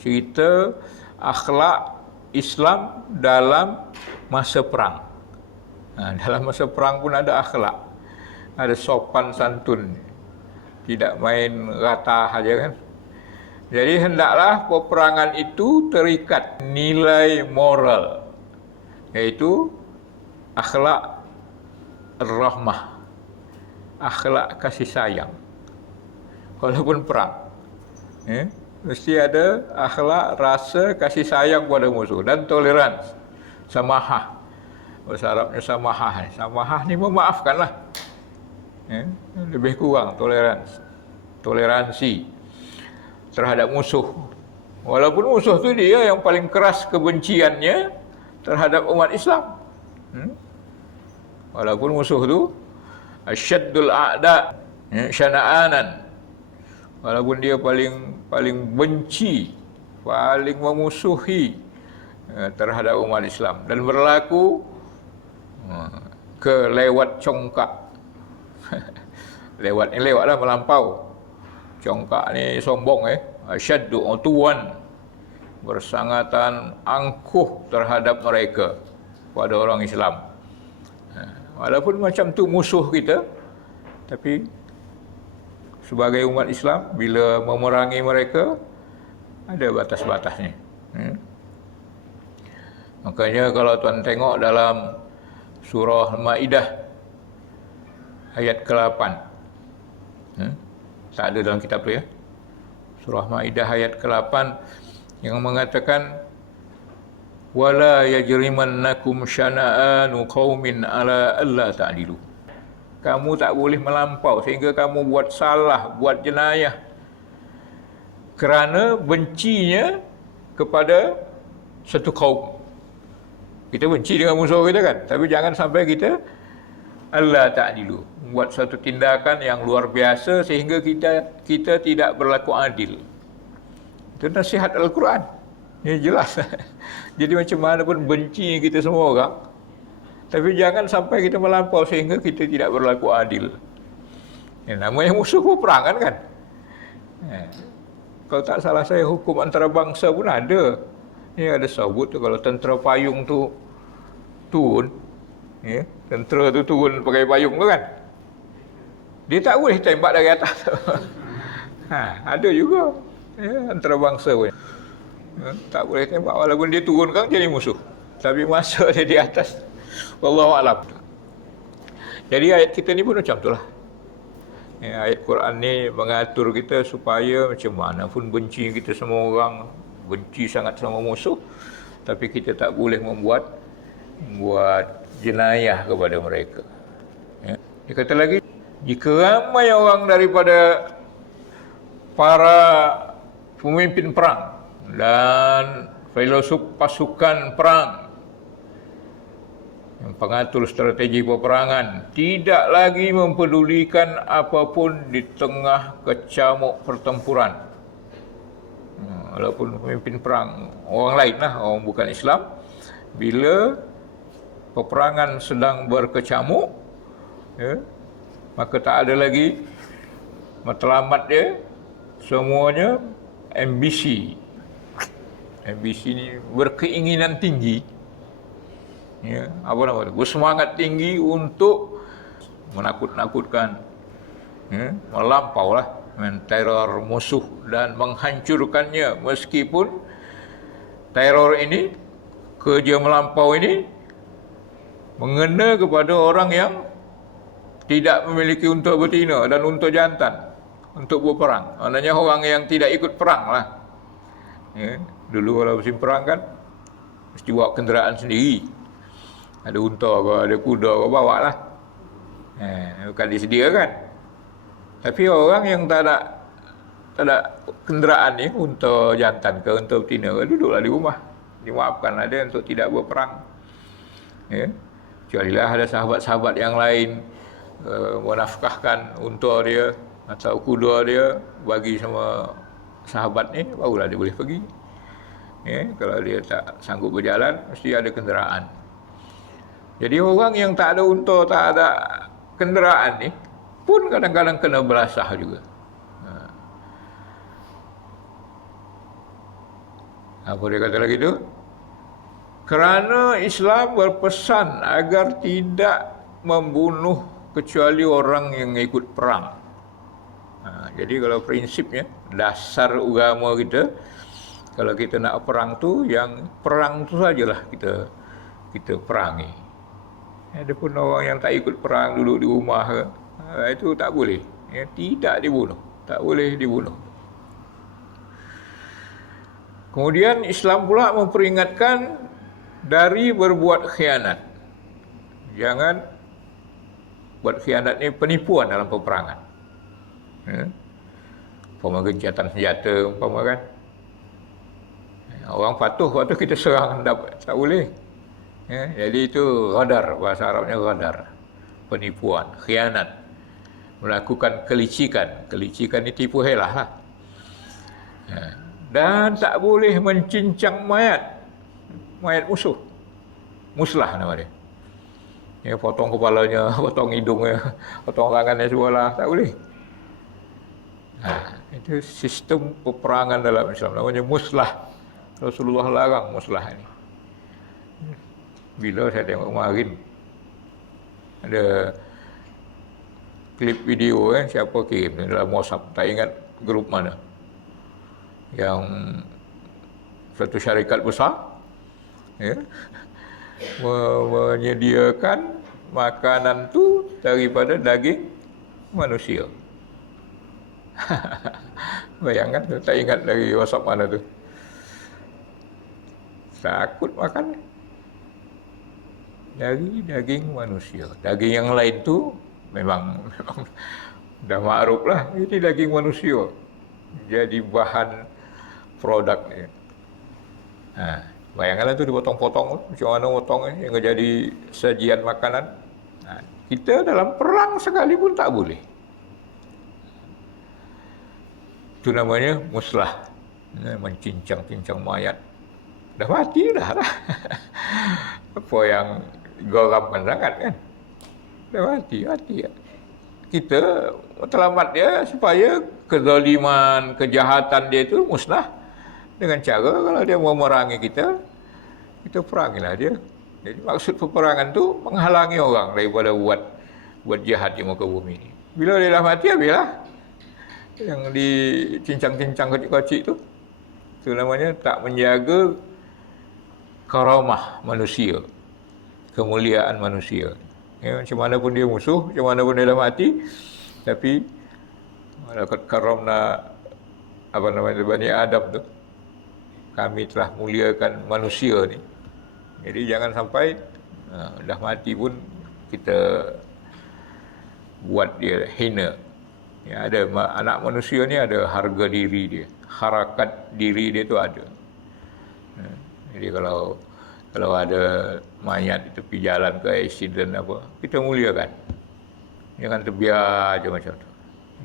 cerita akhlak Islam dalam masa perang. Dalam masa perang pun ada akhlak, ada sopan santun, tidak main ratah aja kan. Jadi hendaklah peperangan itu terikat nilai moral, yaitu akhlak rahmah, akhlak kasih sayang. Walaupun perang, mesti ada akhlak rasa kasih sayang pada musuh dan toleransi, samahah. Bahasa Arabnya samahah. Samahah ni memaafkanlah, lebih kurang toleransi terhadap musuh. Walaupun musuh tu dia yang paling keras kebenciannya terhadap umat Islam. Walaupun musuh tu asyaddul a'da syana'anan, walaupun dia paling benci, paling memusuhi terhadap umat Islam dan berlaku kelewat congkak. Lewatlah melampau. Congkak ni sombong, asyaddu utuwan, bersangatan angkuh terhadap mereka, pada orang Islam. Walaupun macam tu musuh kita, tapi sebagai umat Islam, bila memerangi mereka, ada batas-batasnya. Makanya kalau tuan tengok dalam surah Al-Ma'idah ayat ke-8, tak ada dalam kitab tu surah Ma'idah ayat ke-8 yang mengatakan wala yajrimannakum syana'anu qaumin ala alla ta'dilu. Kamu tak boleh melampau sehingga kamu buat salah, buat jenayah kerana bencinya kepada satu kaum. Kita benci dengan musuh kita kan, tapi jangan sampai kita alla ta'dilu, buat satu tindakan yang luar biasa sehingga kita tidak berlaku adil. Itu nasihat Al-Quran. Ini jelas. Jadi macam mana pun benci kita semua orang, tapi jangan sampai kita melampau sehingga kita tidak berlaku adil. Namanya musuh peperangan kan. Kalau tak salah saya, hukum antarabangsa pun ada. Ini ada sebut tu, kalau tentera payung tu turun, tentera tu turun pakai payung tu kan, dia tak boleh tembak dari atas. Ada juga antarabangsa pun tak boleh tembak, walaupun dia turun kan jadi musuh, tapi masa dia di atas, wallahu a'lam. Jadi ayat kita ni pun macam itulah. Ayat Quran ni mengatur kita supaya macam mana pun benci kita semua orang, benci sangat sama musuh, tapi kita tak boleh membuat jenayah kepada mereka. Dia kata lagi, jika ramai orang daripada para pemimpin perang dan filosof pasukan perang, yang pengatur strategi peperangan, tidak lagi mempedulikan apapun di tengah kecamuk pertempuran. Walaupun pemimpin perang orang lain lah, orang bukan Islam, bila peperangan sedang berkecamuk, maka tak ada lagi matlamat dia, semuanya ambisi. Ambisi ni berkeinginan tinggi, bersemangat tinggi untuk menakut-nakutkan, melampaulah menteror musuh dan menghancurkannya, meskipun teror ini, kerja melampau ini mengena kepada orang yang tidak memiliki unta betina dan unta jantan untuk berperang. Maknanya orang yang tidak ikut perang lah. Dulu kalau musim perang kan mesti bawa kenderaan sendiri, ada unta ke, ada kuda ke, bawa lah, bukan disediakan. Tapi orang yang tak ada kenderaan ni, unta jantan ke, unta betina ke, duduklah di rumah, dimaafkanlah dia untuk tidak berperang. Kecualilah ada sahabat-sahabat yang lain menafkahkan unta dia atau kuda dia bagi sama sahabat ni, barulah dia boleh pergi. Kalau dia tak sanggup berjalan, mesti ada kenderaan. Jadi orang yang tak ada unta, tak ada kenderaan ni pun kadang-kadang kena belasah juga. Apa dia kata lagi tu? Kerana Islam berpesan agar tidak membunuh kecuali orang yang ikut perang. Jadi kalau prinsipnya, dasar agama kita, kalau kita nak perang tu, yang perang tu sajalah kita perangi. Ada pun orang yang tak ikut perang, duduk di rumah ke, itu tak boleh. Tidak dibunuh, tak boleh dibunuh. Kemudian Islam pula memperingatkan dari berbuat khianat. Jangan buat khianat ni penipuan dalam peperangan. Umpama gencatan senjata, umpama kan. Orang patuh, waktu kita serang, tak boleh. Jadi itu ghadar, bahasa Arabnya ghadar. Penipuan, khianat. Melakukan kelicikan. Kelicikan ni tipu helah lah. Dan tak boleh mencincang mayat musuh. Muslah nama dia. Potong kepalanya, potong hidungnya, potong tangannya semualah, tak boleh. Itu sistem peperangan dalam Islam, namanya muslah. Rasulullah larang muslah ini. Bila saya tengok kemarin ada klip video siapa kirim dalam WhatsApp, tak ingat grup mana, yang satu syarikat besar menyediakan makanan tu daripada daging manusia. Bayangkan, tak ingat dari WhatsApp mana tu. Takut makan dari daging manusia. Daging yang lain tu memang dah makruf lah, ini daging manusia jadi bahan produknya. Bayangkanlah tu dipotong-potong, macam mana potongnya yang jadi sajian makanan. Kita dalam perang sekalipun tak boleh. Itu namanya muslah, mencincang-cincang mayat. Dah mati dah lah. Apa yang geramkan sangat kan? Dah mati. Kita matlamat dia supaya kezaliman, kejahatan dia itu musnah. Dengan cara kalau dia mau merangi kita perangilah dia. Jadi maksud peperangan tu menghalangi orang daripada buat jahat di muka bumi ini. Bila dia dah mati, habislah. Yang dicincang-cincang kecil-kecil tu, itu namanya tak menjaga karamah manusia, kemuliaan manusia. Macam mana pun dia musuh, macam mana pun dia dah mati, tapi malaikat karamna Bani Adam tu, kami telah muliakan manusia ni. Jadi jangan sampai dah mati pun kita buat dia hina. Ada anak manusia ni ada harga diri dia, harakat diri dia tu ada. Jadi kalau ada mayat di tepi jalan ke accident apa, kita muliakan. Jangan terbiar je macam tu.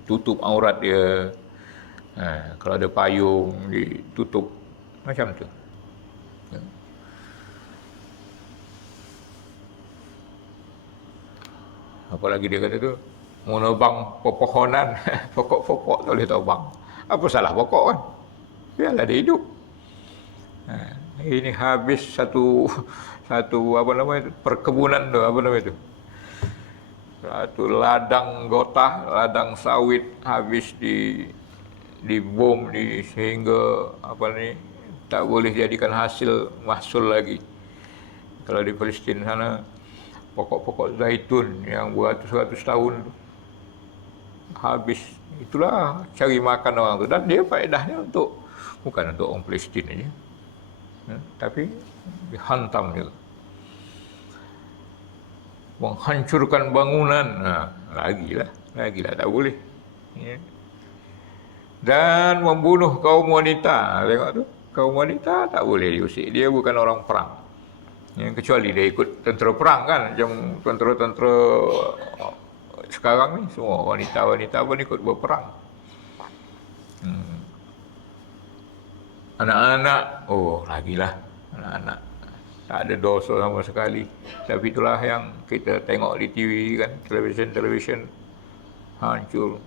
Tutup aurat dia. Kalau ada payung ditutup macam tu. Apalagi dia kata tu, mau nebang pepohonan, pokok-pokok tak boleh tebang. Apa salah pokok kan? Biarlah dia hidup. Ini habis satu perkebunan tu, satu ladang gotah, ladang sawit habis dibom sehingga tak boleh jadikan hasil mahsul lagi. Kalau di Palestin sana, pokok-pokok zaitun yang beratus-ratus tahun habis. Itulah cari makan orang tu. Dan dia faedahnya bukan untuk orang Palestin saja, tapi dihantam juga. Menghancurkan bangunan, lagilah tak boleh. Dan membunuh kaum wanita. Tengok tu, kaum wanita tak boleh diusik. Dia bukan orang perang. Kecuali dia ikut tentera perang kan. Macam tentera-tentera sekarang ni, semua wanita-wanita pun ikut berperang. Anak-anak, lagilah anak-anak tak ada dosa sama sekali. Tapi itulah yang kita tengok di TV kan, televisyen hancur.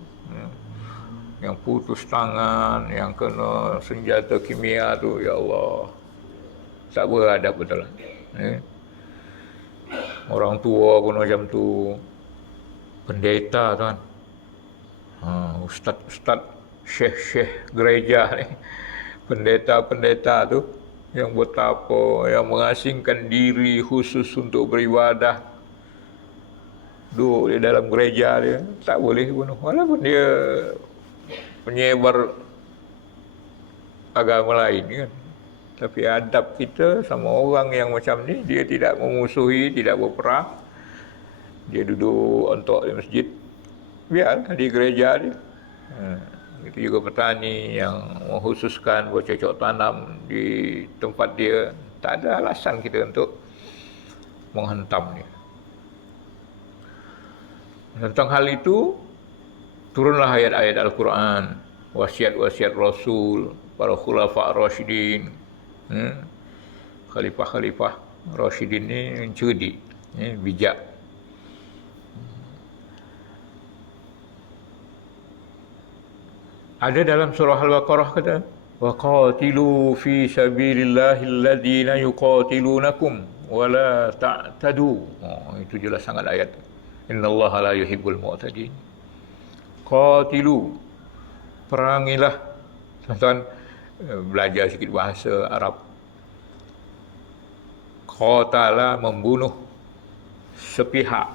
yang putus tangan, yang kena senjata kimia tu, ya Allah, tak beradab betul lah. Orang tua pun macam tu, pendeta kan, ustaz-ustaz, syekh-syekh gereja ni, pendeta-pendeta tu yang betapa, yang mengasingkan diri khusus untuk beribadah, duduk di dalam gereja dia, tak boleh bunuh, walaupun dia menyebar agama lain kan. Tapi adab kita sama orang yang macam ni, dia tidak memusuhi, tidak berperang, dia duduk ontok di masjid, biar di gereja dia. Itu juga petani yang mengkhususkan bercocok tanam di tempat dia, tak ada alasan kita untuk menghentam dia. Tentang hal itu turunlah ayat-ayat Al-Quran, wasiat-wasiat Rasul, para khulafa Rasyidin. Khalifah-khalifah Rasyidin ni cerdik, bijak. Ada dalam surah Al-Baqarah kata, wa qatilu fi sabilillahil ladzina yuqatilunakum wa la ta'tadu. Itu jelas sangat ayat. Innallaha la yuhibbul mu'tadin. Qatilu, perangilah. Tuan-tuan belajar sikit bahasa Arab. Qatala, membunuh, sepihak.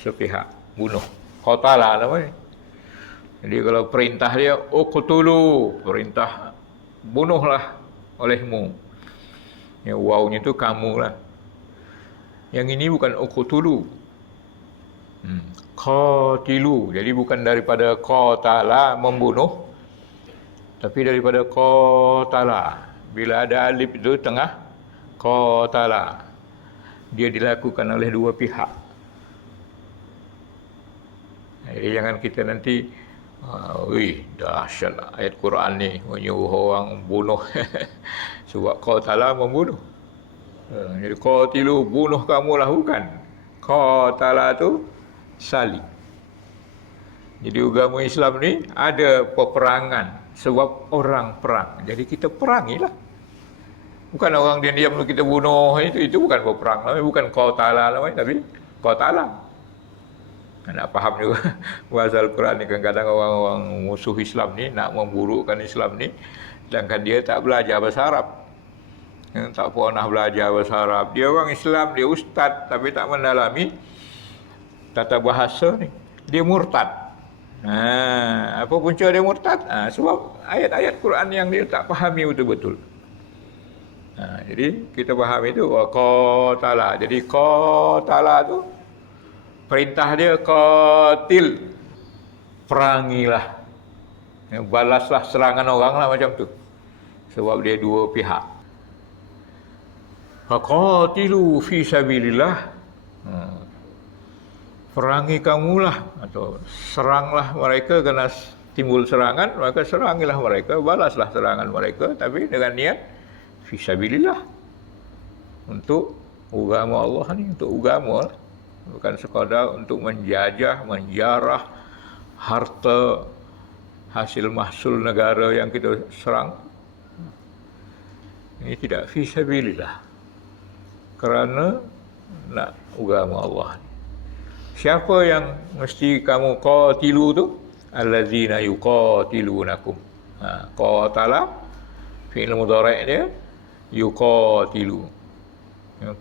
Sepihak, bunuh. Qatala namanya. Jadi kalau perintah dia, uqtulu, perintah bunuhlah olehmu. Wawnya tu kamulah. Yang ini bukan uqtulu. Qatilu. Jadi bukan daripada qatala, membunuh, tapi daripada qatala. Bila ada alif itu tengah, qatala, dia dilakukan oleh dua pihak. Jadi jangan kita nanti, dahsyat ayat Quran ni menyuruh orang bunuh. Sebab qatala, membunuh. Jadi qatilu, bunuh kamu lah, bukan. Qatala tu salib. Jadi agama Islam ni ada peperangan sebab orang perang. Jadi kita perangilah. Bukan orang diam-diam kita bunuh, itu bukan peperang namanya, bukan qatala namanya, tapi qatala. Nak faham juga bahasa Al-Quran ni. Kadang-kadang orang-orang musuh Islam ni nak memburukkan Islam ni, sedangkan dia tak belajar bahasa Arab, tak pernah belajar bahasa Arab. Dia orang Islam, dia ustaz, tapi tak mendalami tata bahasa ni, dia murtad. Apa punca dia murtad? Sebab ayat-ayat Quran yang dia tak fahami betul-betul. Jadi kita faham itu, qatala. Jadi qatala tu perintah dia qatil, perangilah, balaslah serangan orang lah, macam tu. Sebab dia dua pihak. Faqatilu fi sabilillah, perangi kamulah, atau seranglah mereka, kena timbul serangan, maka serangilah mereka, balaslah serangan mereka, tapi dengan niat fi sabilillah, untuk agama Allah ni, untuk agama lah. Bukan sekadar untuk menjajah, menjarah harta hasil mahsul negara yang kita serang. Ini tidak fi sabilillah, kerana nak agama Allah. Siapa yang mesti kamu qatilu tu? Allazina yuqatilunakum. Qatala, fi'il mudhari' dia, yuqatilu,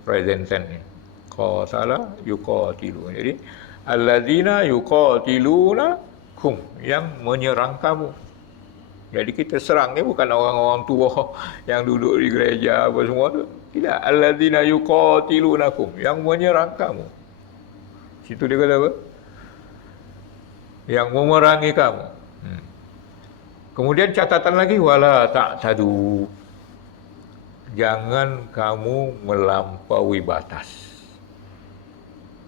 present tense ni. Qatala yuqatilu. Jadi allazina yuqatilunakum, yang menyerang kamu. Jadi kita serang ni bukan orang-orang tua yang duduk di gereja apa semua tu. Tidak, allazina yuqatilunakum, yang menyerang kamu. Situ dia kata apa? Yang memerangi kamu. Kemudian catatan lagi, wala ta'tadu, jangan kamu melampaui batas.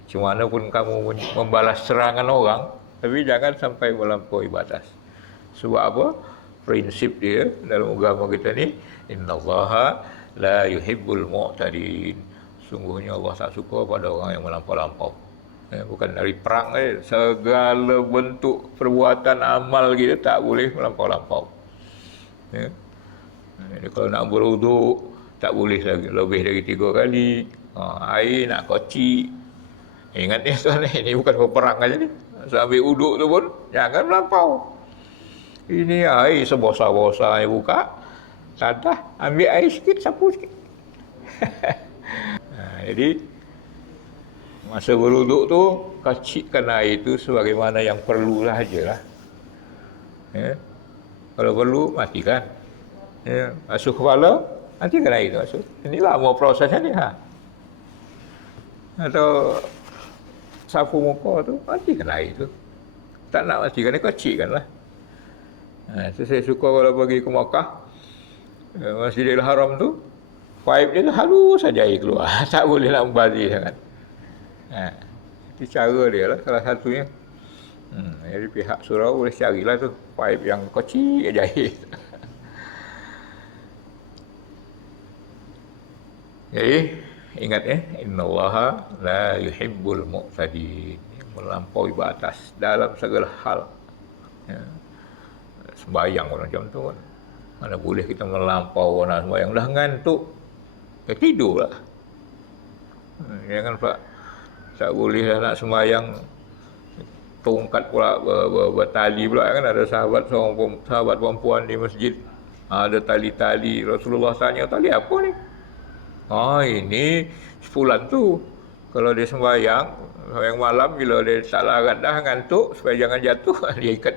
Macam mana pun kamu membalas serangan orang, tapi jangan sampai melampaui batas. Sebab apa? Prinsip dia dalam agama kita ni, innallaha la yuhibbul mu'tadin. Sungguhnya Allah tak suka pada orang yang melampau-lampau. Bukan dari perang, segala bentuk perbuatan amal kita tak boleh melampau-lampau. Ya. Jadi kalau nak berwuduk tak boleh lagi lebih dari 3 kali. Air nak kocik. Ingat ni tuan, ini bukan berperang aja ni. Sambil wuduk tu pun jangan melampau. Ini air sebosa-bosa yang buka, tadah, ambil air sikit, sapu sikit. Jadi masa berwuduk tu kacikkan air tu sebagaimana yang perlulah ajalah. Ya. Kalau perlu matikan. Ya. Basuh kepala, matikan air tu basuh. Inilah mau prosesnya ni. Atau sapu muka tu, matikan air tu. Tak nak matikan, dia kacikkan lah. Itu saya suka kalau pergi ke Makkah, Masjidil Haram tu, pipe dia tu halus saja air keluar. Tak boleh nak membazir sangat. Itu cara dia lah salah satunya. Jadi pihak surau boleh carilah tu pipe yang kecil aja air. Jadi ingat innallaha la yuhibbul mu'tadin, melampaui batas dalam segala hal. Ya. Sembayang orang macam tu kan, mana boleh kita melampau orang sembayang, dah ngantuk tidurlah. Jangan pula tak boleh dah nak sembayang tongkat pula bertali pula kan. Ada sahabat perempuan di masjid, ada tali-tali. Rasulullah tanya, tali apa ni? Ini sepulan tu. Kalau dia sembayang malam, bila dia tak larat dah ngantuk, supaya jangan jatuh, dia ikat.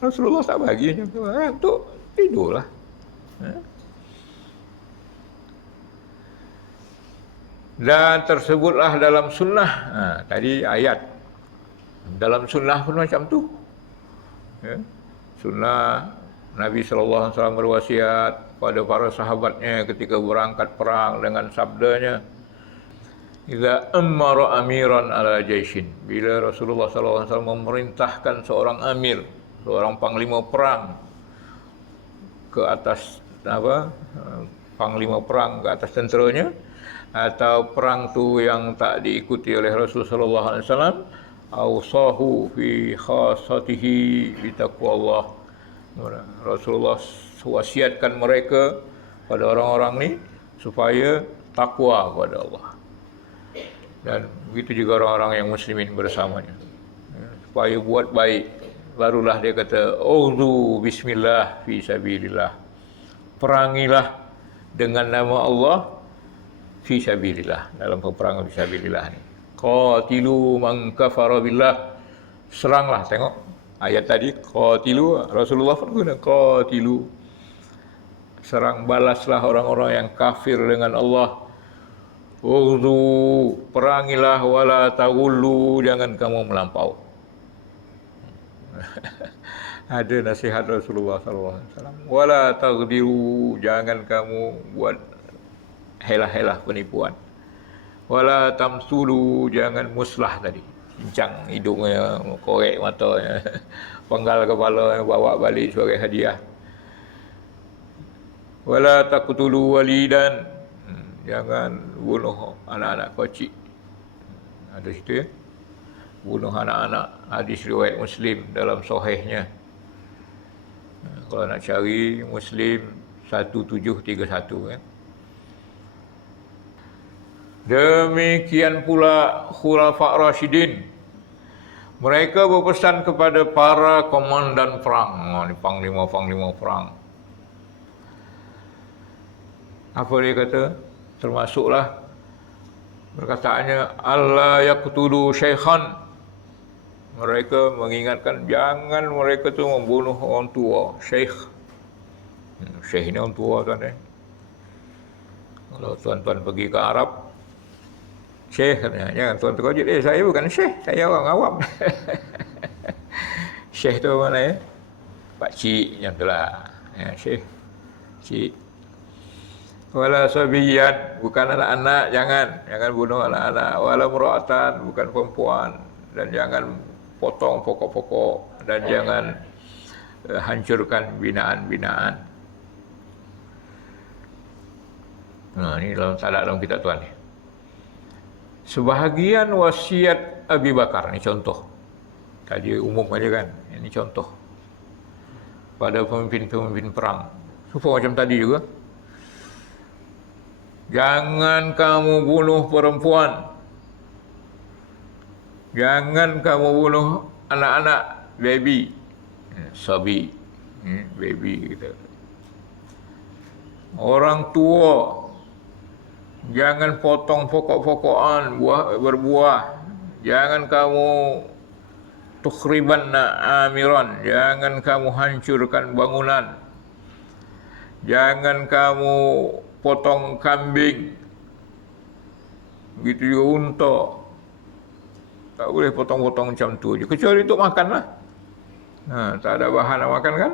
Rasulullah tak bagi macam tu. Ngantuk, tidurlah. Dan tersebutlah dalam sunnah. Tadi ayat. Dalam sunnah pun macam tu. Ya. Sunnah Nabi SAW berwasiat pada para sahabatnya ketika berangkat perang dengan sabdanya, "Idza ammara amiran ala jaishin." Bila Rasulullah SAW memerintahkan seorang amir, seorang panglima perang ke atas panglima perang ke atas tenteranya, atau perang tu yang tak diikuti oleh Rasulullah SAW, awsahu fi khasatihi bi taqwallah. Rasulullah wasiatkan mereka pada orang-orang ni supaya takwa kepada Allah. Dan begitu juga orang-orang yang muslimin bersamanya. Supaya buat baik. Barulah dia kata, "Uzu bismillah fi sabilillah." Perangilah dengan nama Allah fi sabilillah, dalam peperangan fi sabilillah ni. Qatilu man kafara billah. Seranglah, tengok ayat tadi qatilu, Rasulullah pun guna qatilu. Serang, balaslah orang-orang yang kafir dengan Allah. Uzu, perangilah, wala taghullu, jangan kamu melampau. Ada nasihat Rasulullah SAW. Wala taghdiru, jangan kamu buat helah-helah penipuan. Wala tamsulu, jangan muslah tadi. Cincang hidungnya, korek matanya, penggal kepala, bawa balik sebagai hadiah. Wala taqtulu walidan, jangan bunuh anak-anak kecil. Ada situ ya. Bunuh anak-anak. Hadis riwayat Muslim dalam sahihnya. Kalau nak cari Muslim 1731 ya. Demikian pula Khulafa' Rasyidin. Mereka berpesan kepada para komandan perang. Ini panglima-panglima perang. Apa dia kata? Termasuklah perkataannya, Allah yaqtulu syaikhan. Mereka mengingatkan jangan mereka tu membunuh orang tua, syekh. Syekh ni orang tua tuan. Kalau tuan-tuan pergi ke Arab, syekh katanya, jangan tuan terkejut, saya bukan syekh, saya orang awam. Syekh tu mana ya? Pak cik macam itulah. Ya, syekh. Cik. Wala sabiyan, bukan anak-anak, jangan bunuh anak-anak. Wala mura'atan, bukan perempuan, dan jangan potong pokok-pokok, dan jangan hancurkan binaan-binaan. Ini tak ada dalam kitab tuan ni. sebahagian wasiat Abi Bakar, ini contoh. Tadi umum aja kan, ini contoh. Pada pemimpin-pemimpin perang. Supaya macam tadi juga. Jangan kamu bunuh perempuan. Jangan kamu bunuh anak-anak, baby. Sabi, baby gitu. Orang tua, jangan potong pokok-pokokan berbuah. Jangan kamu tukhriban amiran, jangan kamu hancurkan bangunan. Jangan kamu potong kambing. Begitu juga unta. Tak boleh potong-potong macam tu je, kecuali untuk makan lah. Tak ada bahan nak makan kan.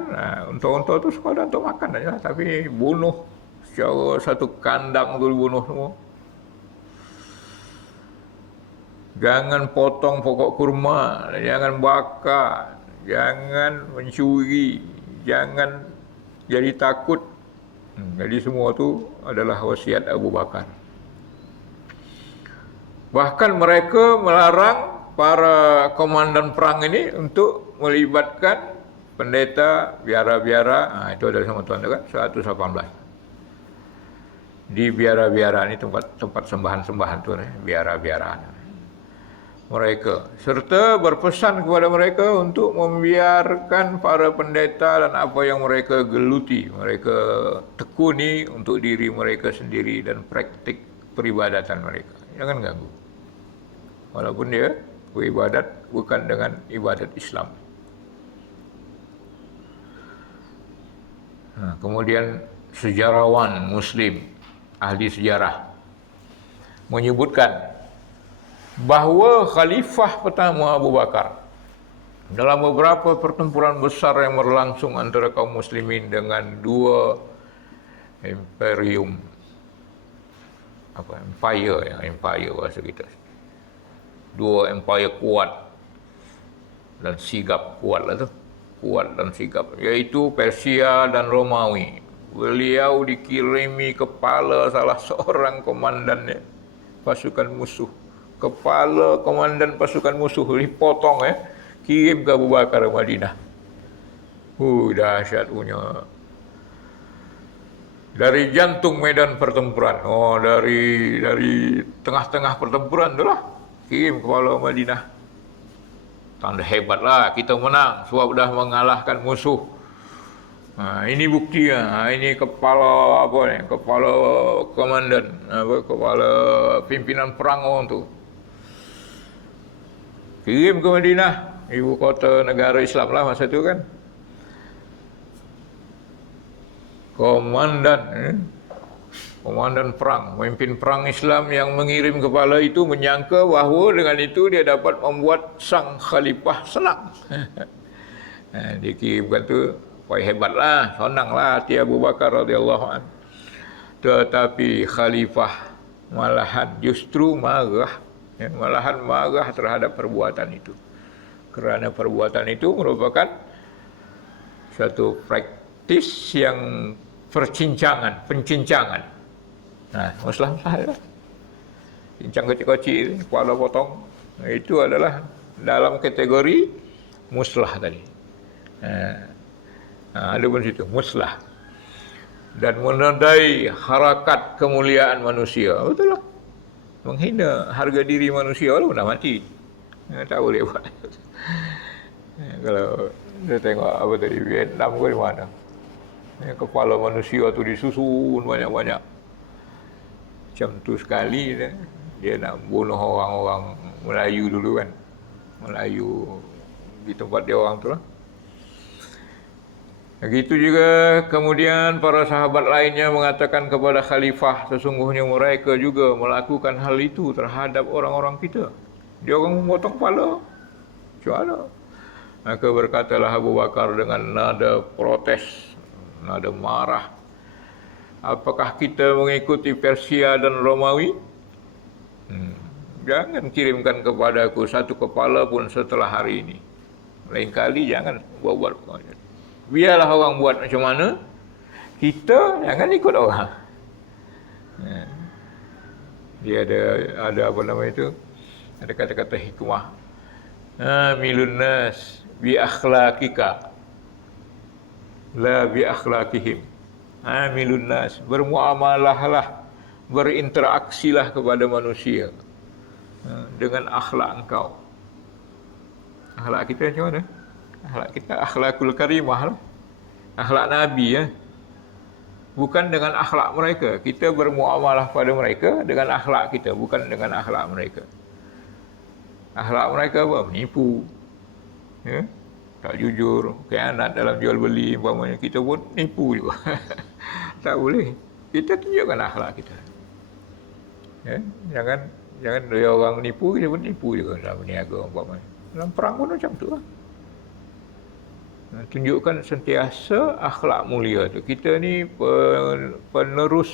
Unta-unta tu sekadar untuk makan aja, tapi bunuh secara satu kandang tu dibunuh semua. Jangan potong pokok kurma, jangan bakar, jangan mencuri, jangan jadi takut. Jadi semua tu adalah wasiat Abu Bakar. Bahkan mereka melarang para komandan perang ini untuk melibatkan pendeta, biara-biara. Itu ada sama tuan kan, 118. Di biara-biara ini tempat sembahan-sembahan tu, biara-biara. Mereka serta berpesan kepada mereka untuk membiarkan para pendeta dan apa yang mereka geluti, mereka tekuni untuk diri mereka sendiri dan praktik peribadatan mereka. Jangan ganggu. Walaupun dia beribadat bukan dengan ibadat Islam. Kemudian sejarawan Muslim, ahli sejarah, menyebutkan bahawa Khalifah pertama Abu Bakar dalam beberapa pertempuran besar yang berlangsung antara kaum muslimin dengan dua empire bahasa kita, dua empire kuat dan sigap, kuat dan sigap, iaitu Persia dan Romawi. Beliau dikirimi kepala salah seorang komandan pasukan musuh. Kepala komandan pasukan musuh dipotong, kirim ke Abu Bakar Madinah. Dahsyat punya. Dari jantung medan pertempuran. Dari tengah-tengah pertempuran itulah kirim kepala Madinah. Tanda hebatlah kita menang sebab dah mengalahkan musuh. Ini buktinya. Ini kepala kepala komandan, kepala pimpinan perang orang tu. Kirim ke Madinah, ibu kota negara Islam lah masa tu kan. Komandan perang, pemimpin perang Islam yang mengirim kepala itu menyangka bahawa dengan itu dia dapat membuat sang khalifah senang. Dia kirimkan tu, wah hebatlah, senanglah hati Abu Bakar radhiyallahu anhu. Tetapi khalifah malahan justru marah. Malahan marah terhadap perbuatan itu. Kerana perbuatan itu merupakan satu praktis yang pencincangan. Muslah lah. Cincang kecil-kecil, kepala potong. Itu adalah dalam kategori muslah tadi. Ada pun situ, muslah. Dan menodai harakat kemuliaan manusia. Betul lah. Menghina harga diri manusia walaupun dah mati. Tak boleh buat. Kalau saya tengok apa tadi, Vietnam ke di mana, kepala manusia tu disusun banyak-banyak. Macam tu sekali dia nak bunuh orang-orang Melayu dulu kan. Melayu di tempat dia orang tu lah. Begitu juga kemudian para sahabat lainnya mengatakan kepada khalifah, sesungguhnya mereka juga melakukan hal itu terhadap orang-orang kita. Dia orang memotong kepala. Macam mana? Maka berkatalah Abu Bakar dengan nada protes, nada marah, apakah kita mengikuti Persia dan Romawi? Jangan kirimkan kepadaku satu kepala pun setelah hari ini. Lain kali jangan buat-buat. Biarlah orang buat macam mana, kita jangan ikut orang. Dia ada apa nama itu? Ada kata-kata hikmah. Amilun nas bi akhlaqika la bi akhlaqihim. Amilun nas, bermuamalahlah, berinteraksilah kepada manusia dengan akhlak engkau. Akhlak kita macam mana? Akhlak kita akhlakul karimah lah. Akhlak Nabi ya. Bukan dengan akhlak mereka. Kita bermuamalah pada mereka dengan akhlak kita, bukan dengan akhlak mereka. Akhlak mereka apa? Menipu. Ya? Tak jujur, khianat dalam jual beli umpamanya, kita pun nipu juga. Tak boleh. Kita tunjukkan akhlak kita. Ya? Jangan dia orang nipu, kita pun nipu juga dalam berniaga umpamanya. Dalam perang pun macam tu lah. Tunjukkan sentiasa akhlak mulia tu. Kita ni penerus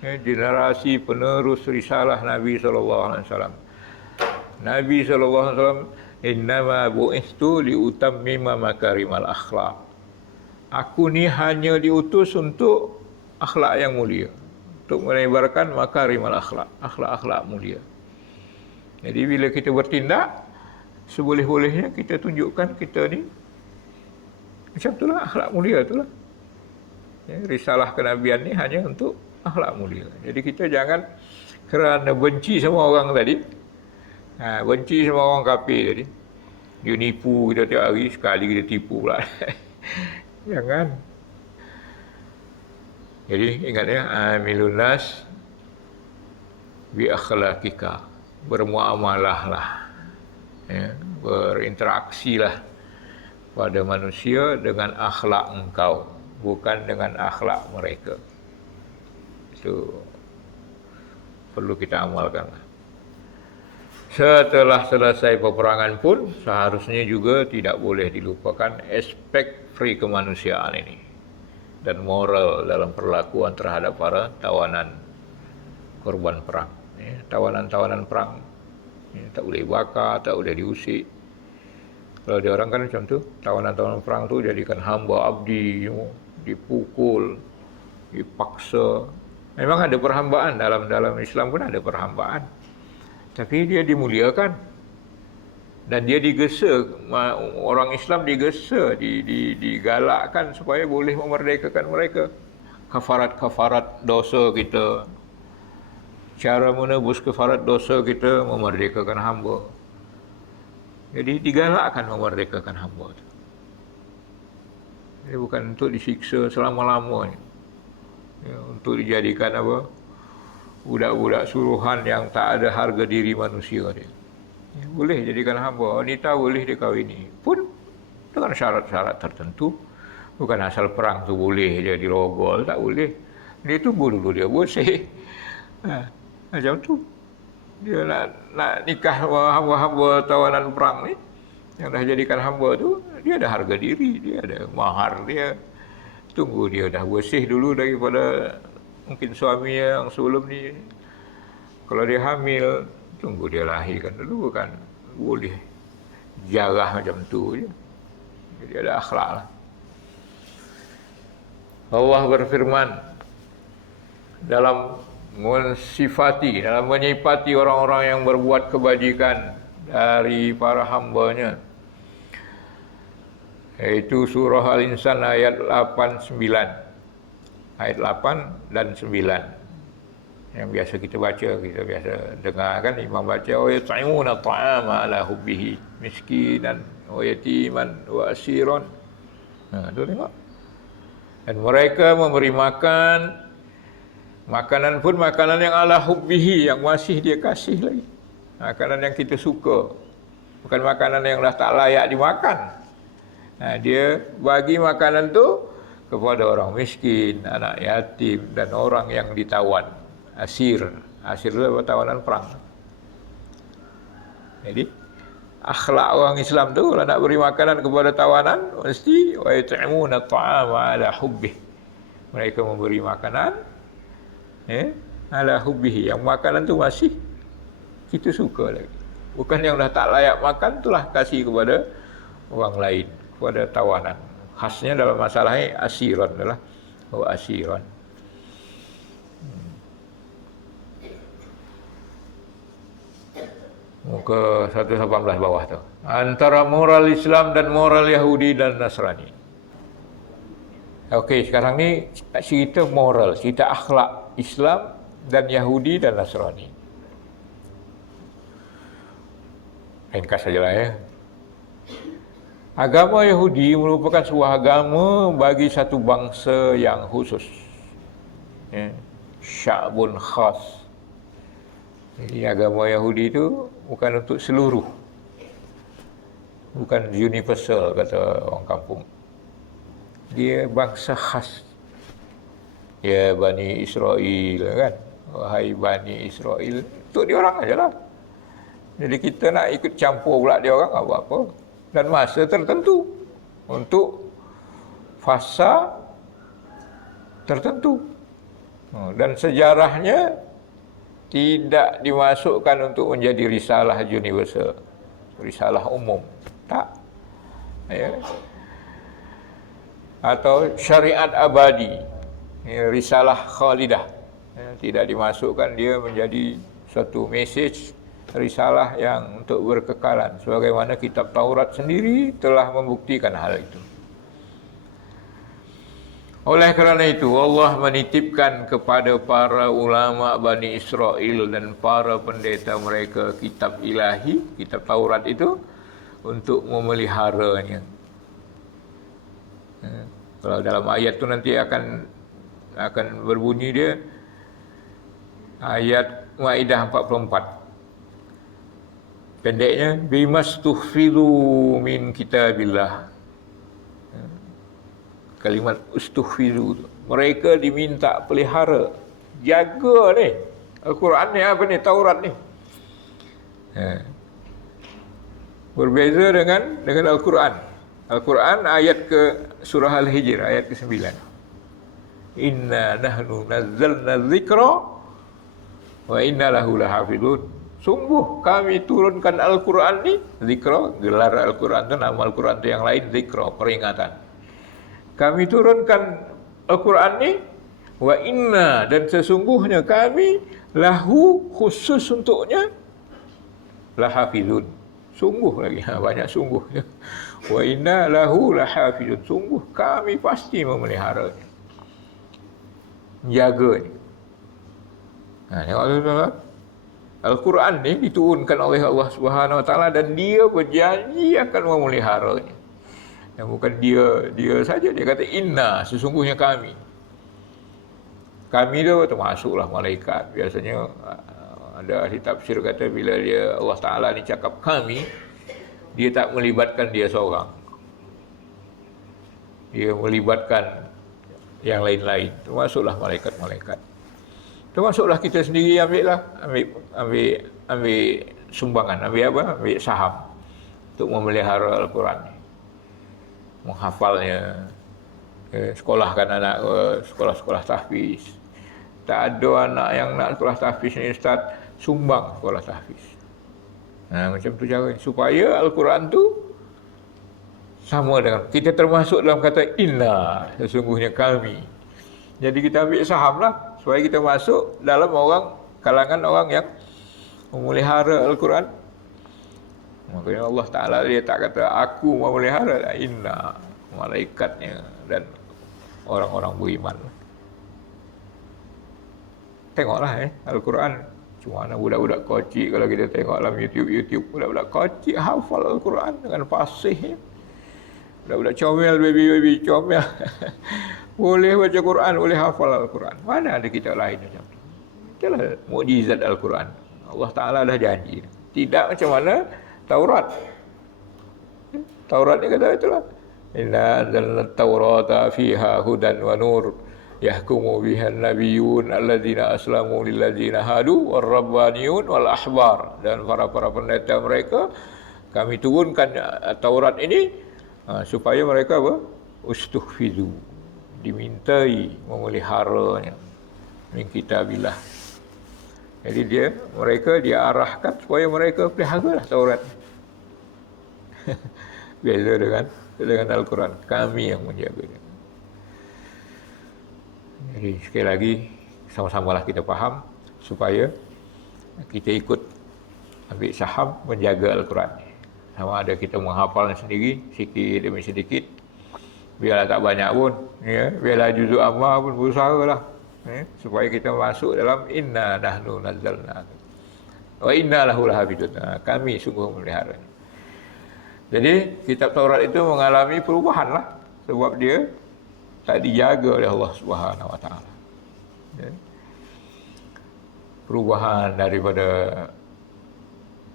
generasi penerus risalah Nabi SAW. Nabi SAW, innama bu'istu liutammima makarimal akhlak. Aku ni hanya diutus untuk akhlak yang mulia, untuk menebarkan makarimal akhlak, akhlak-akhlak mulia. Jadi bila kita bertindak, seboleh-bolehnya kita tunjukkan kita ni macam itulah akhlak mulia itulah. Ya, risalah kenabian ni hanya untuk akhlak mulia. Jadi kita jangan kerana benci sama orang tadi, benci sama orang kafir tadi, dia nipu kita tiap hari, sekali kita tipu pula. Jangan. Jadi ingat ya, amilun nas bi akhlaqika, bermuamalahlah, ya, berinteraksilah pada manusia dengan akhlak engkau, bukan dengan akhlak mereka. Itu perlu kita amalkan. Setelah selesai peperangan pun seharusnya juga tidak boleh dilupakan aspek free kemanusiaan ini dan moral dalam perlakuan terhadap para tawanan korban perang. Tawanan-tawanan perang tak boleh bakar, tak boleh diusik. Kalau dia orang kan macam tu, tawanan-tawanan perang tu jadikan hamba abdi, dipukul, dipaksa. Memang ada perhambaan, dalam Islam pun ada perhambaan. Tapi dia dimuliakan. Dan dia digesa, orang Islam digesa, digalakkan supaya boleh memerdekakan mereka. Kafarat-kafarat dosa kita, cara menebus kafarat dosa kita, memerdekakan hamba. Jadi digalakkan memerdekakan hamba itu. Jadi bukan untuk disiksa selama-lamanya. Ya, untuk dijadikan apa? Budak-budak suruhan yang tak ada harga diri manusia dia. Ya, boleh jadikan hamba. Wanita boleh dikahwini. Pun dengan syarat-syarat tertentu. Bukan asal perang tu boleh dia dirogol. Tak boleh. Dia tunggu dulu dia bersih. Macam tu. Dia nak nikah hamba-hamba tawanan perang ni, yang dah jadikan hamba tu, dia ada harga diri, dia ada mahar dia. Tunggu dia dah bersih dulu daripada mungkin suami yang sebelum ni. Kalau dia hamil, tunggu dia lahirkan dulu, kan boleh jarah macam tu je. Jadi ada akhlak lah. Allah berfirman dalam mensifati, dalam menyifati orang-orang yang berbuat kebajikan dari para hambanya, yaitu surah Al-Insan ayat 8-9, ayat 8 dan 9 yang biasa kita baca, kita biasa dengar kan imam baca, wa yut'imuna ta'ama ala hubbihi miskinan wa yatiman wa asiran. Tu tengok. Dan mereka memberi makan, makanan pun makanan yang ala hubbihi, yang masih dia kasih lagi. Makanan yang kita suka. Bukan makanan yang dah tak layak dimakan. Dia bagi makanan tu kepada orang miskin, anak yatim dan orang yang ditawan. Asir. Asir itu adalah tawanan perang. Jadi akhlak orang Islam tu kalau nak beri makanan kepada tawanan, mesti wa yut'imuna ta'ama ala hubbih. Mereka memberi makanan ala hubbihi, yang makanan tu masih kita suka lagi, bukan yang dah tak layak makan itulah kasih kepada orang lain, kepada tawanan. Khasnya dalam masalah ini asiran adalah asiran. Muka 118 bawah tu. Antara moral Islam dan moral Yahudi dan Nasrani. Okey, sekarang ni cerita moral, cerita akhlak Islam dan Yahudi dan Nasrani. Ringkas sajalah ya. Agama Yahudi merupakan sebuah agama bagi satu bangsa yang khusus. Ya. Sya'bun khas. Jadi agama Yahudi itu bukan untuk seluruh. Bukan universal kata orang kampung. Dia bangsa khas. Ya Bani Israel kan. Wahai Bani Israel. Untuk dia orang ajalah. Jadi kita nak ikut campur pula dia orang apa-apa. Dan masa tertentu. Untuk fasa tertentu. Dan sejarahnya tidak dimasukkan untuk menjadi risalah universal. Risalah umum. Tak. Ya. Atau syariat abadi. Ya, risalah khalidah. Ya, tidak dimasukkan dia menjadi satu message risalah yang untuk berkekalan. Sebagaimana kitab Taurat sendiri telah membuktikan hal itu. Oleh kerana itu, Allah menitipkan kepada para ulama Bani Israel dan para pendeta mereka kitab ilahi, kitab Taurat itu, untuk memeliharanya. Kalau dalam ayat itu nanti akan berbunyi dia, ayat Maidah 44. Pendeknya, bimastuhfidu min kitabillah. Kalimat ustuhfizu, mereka diminta pelihara, jaga ni Al-Quran ni, apa ni, Taurat ni. Berbeza dengan Al-Quran. Al-Quran ayat ke surah Al-Hijr ayat ke-9. Inna nahnu nazzalna dzikra wa inna lahu lahafizun. Sungguh kami turunkan Al-Quran ni, zikra, gelar Al-Quran tu, nama Al-Quran tu yang lain, zikra, peringatan. Kami turunkan Al-Quran ni, wa inna, dan sesungguhnya kami, lahu, khusus untuknya, lahafizun. Sungguh lagi, banyak sungguh. Wa inna lahu lahafizun. Sungguh kami pasti memeliharanya. Menjaganya. Tengok Al-Quran ni diturunkan oleh Allah Subhanahu Wa Taala dan dia berjanji akan memeliharanya. Dan bukan dia saja, dia kata inna, sesungguhnya kami. Kami tu termasuklah malaikat. Biasanya ada ahli tafsir kata bila Allah Ta'ala ni cakap kami, dia tak melibatkan dia seorang. Dia melibatkan yang lain-lain. Termasuklah malaikat-malaikat. Termasuklah kita sendiri ambil sumbangan, ambil saham untuk memelihara Al-Quran ni. Menghafalnya, sekolahkan anak sekolah-sekolah tahfiz. Tak ada anak yang nak sekolah tahfiz ni Ustaz, sumbang sekolah tahfiz. Macam tu cara supaya Al-Quran tu sama dengan kita, termasuk dalam kata inna, sesungguhnya kami. Jadi kita ambil saham lah supaya kita masuk dalam kalangan orang yang memelihara Al-Quran. Makanya Allah Ta'ala dia tak kata aku memelihara, inna, malaikatnya dan orang-orang beriman. Tengoklah Al-Quran. Cuma mana budak-budak kocik, kalau kita tengok dalam YouTube, budak-budak kocik hafal Al-Quran dengan fasihnya. Budak-budak comel, baby comel. Boleh baca Quran, boleh hafal Al-Quran. Mana ada kita lain macam tu. Itulah mukjizat Al-Quran. Allah Ta'ala dah janji. Tidak macam mana Taurat. Taurat ni kata itulah. Inna anzalna at-taurata fiha hudan wa nur yahkumu biha an-nabiyyun alladzina aslamu lilladzina hadu war-rabbaniyun wal ahbar. Dan para pendeta mereka kami turunkan Taurat ini supaya mereka ustuhfizu, dimintai memeliharanya min kitabillah. Jadi mereka diarahkan supaya mereka peliharalah Taurat. Beza dengan Al-Quran, kami yang menjaganya. Jadi sekali lagi sama-samalah kita faham supaya kita ikut ambil saham menjaga Al-Quran. Sama ada kita menghafalnya sendiri, sikit demi sedikit. Biarlah tak banyak pun, ya, biarlah juzuk amma pun berusahalah, ya, supaya kita masuk dalam inna nahnu nazzalna wa inna lahu lahafidun. Kami sungguh memelihara. Jadi kitab Taurat itu mengalami perubahan lah, sebab dia tak dijaga oleh Allah Subhanahu Wa Taala. Ya. Perubahan daripada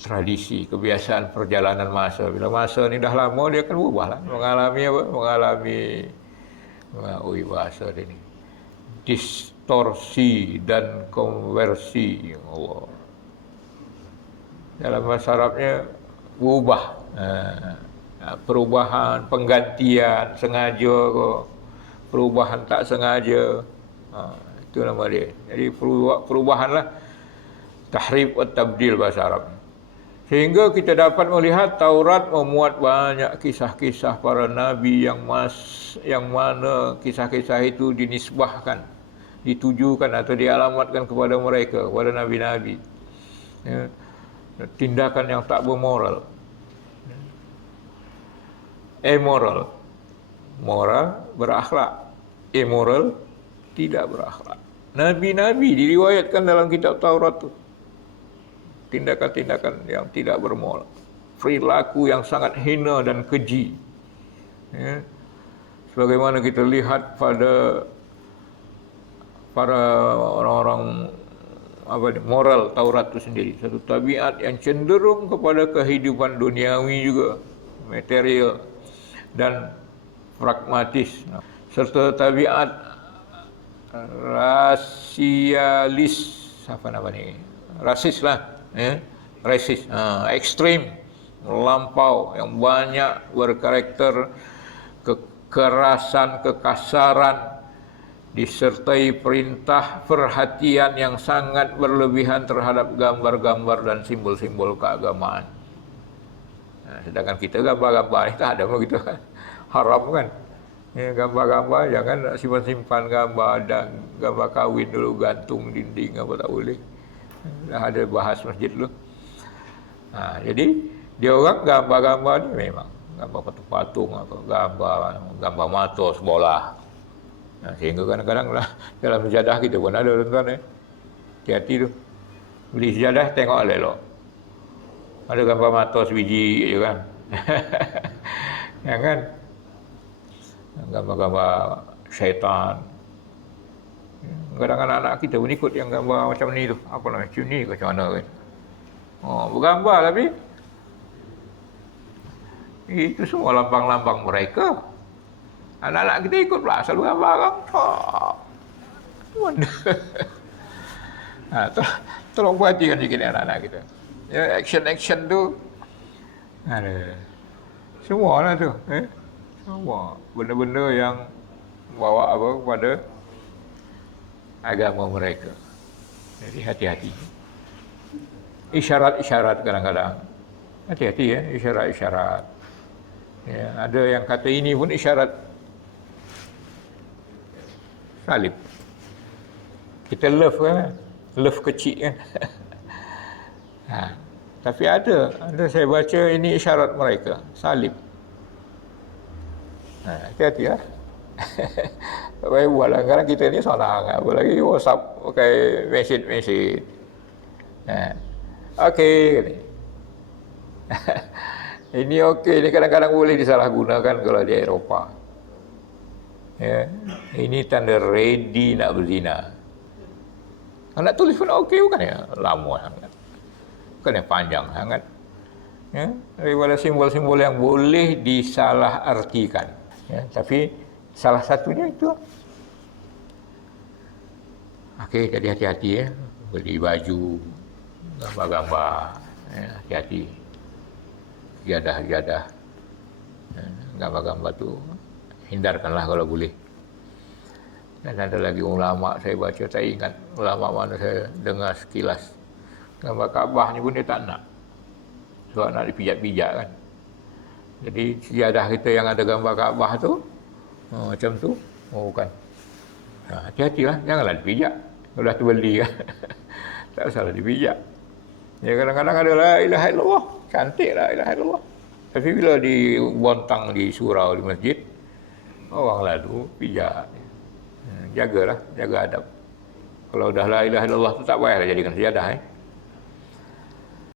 tradisi, kebiasaan perjalanan masa. Bila masa ni dah lama, dia akan berubah lah. Mengalami apa? Mengalami bahasa dia ni, distorsi dan konversi. Allah. Dalam bahasa Arabnya berubah. Perubahan, penggantian, sengaja ke, perubahan tak sengaja. Itu nama dia. Jadi perubahan lah. Tahrif wa tabdil bahasa Arab. Sehingga kita dapat melihat Taurat memuat banyak kisah-kisah para nabi yang mana kisah-kisah itu dinisbahkan, ditujukan atau dialamatkan kepada mereka, kepada nabi-nabi. Ya, tindakan yang tak bermoral. Amoral. Moral berakhlak. Immoral tidak berakhlak. Nabi-nabi diriwayatkan dalam kitab Taurat itu. Tindakan-tindakan yang tidak bermoral, perilaku yang sangat hina dan keji. Ya. Sebagaimana kita lihat pada para orang-orang moral Taurat itu sendiri, satu tabiat yang cenderung kepada kehidupan duniawi juga, material dan pragmatis, serta tabiat rasialis, apa nama ni? Rasis lah. Rasis, ekstrim, melampau, yang banyak berkarakter kekerasan, kekasaran, disertai perintah perhatian yang sangat berlebihan terhadap gambar-gambar dan simbol-simbol keagamaan. Sedangkan kita gambar-gambar ni tak ada begitu kan, haram kan. Ya, gambar-gambar jangan simpan-simpan gambar dan gambar kahwin dulu gantung dinding apa tak boleh. Dah ada bahas masjid dulu. Jadi dia orang gambar-gambar ni memang gambar patung-patung atau gambar matos bola. Sehingga kadang-kadang lah, dalam sejadah kita pun ada tuan-tuan. Hati-hati tu. Beli sejadah tengok elok. Ada gambar matos biji je kan. Jangan gambar-gambar syaitan. Kadang-kadang anak kita pun ikut yang gambar macam ni tu. Apa namanya? Macam ni ke macam mana kan? Bergambar tapi itu semua lambang-lambang mereka. Anak-anak kita ikut pula asal gambar kan. Tolong perhatikan sikit anak-anak kita. Ya, action-action tu ada. Semua lah tu. Semua benda-benda yang bawa apa kepada agama mereka. Jadi hati-hati. Isyarat-isyarat kadang-kadang. Hati-hati ya, isyarat-isyarat. Ya, ada yang kata ini pun isyarat salib. Kita love kan? Love kecil kan? Tapi ada saya baca ini isyarat mereka, salib. Hati-hati ya. Tak payah buat lah. Kadang kita ni senang. Apalagi WhatsApp pakai message. Okey. Ini okey ni kadang-kadang boleh disalahgunakan kalau di Eropah. Ya. Ini tanda ready nak berzina. Nak tulis pun okey bukan ya? Lama sangat. Bukan yang panjang sangat. Ya. Daripada simbol-simbol yang boleh disalahartikan. Ya. Tapi salah satunya itu. Okey, jadi hati-hati ya. Beli baju, gambar-gambar. Ya, hati-hati. Jadah-jadah. Ya, gambar-gambar tu hindarkanlah kalau boleh. Dan ada lagi ulama saya baca, saya ingat ulama mana saya dengar sekilas. Gambar Kaabah ni pun dia tak nak. Sebab nak dipijak-pijak kan. Jadi sejadah kita yang ada gambar Kaabah tu, macam tu, bukan. Hati-hatilah, janganlah dipijak. Kalau dah terbeli kan. Tak salah dipijak. Ya kadang-kadang ada la ilaha illallah, cantik la ilaha illallah. Tapi bila dibontang di surau di masjid, orang lalu pijak. Jagalah, jaga adab. Kalau dah la ilaha illallah tu tak payahlah jadikan sejadah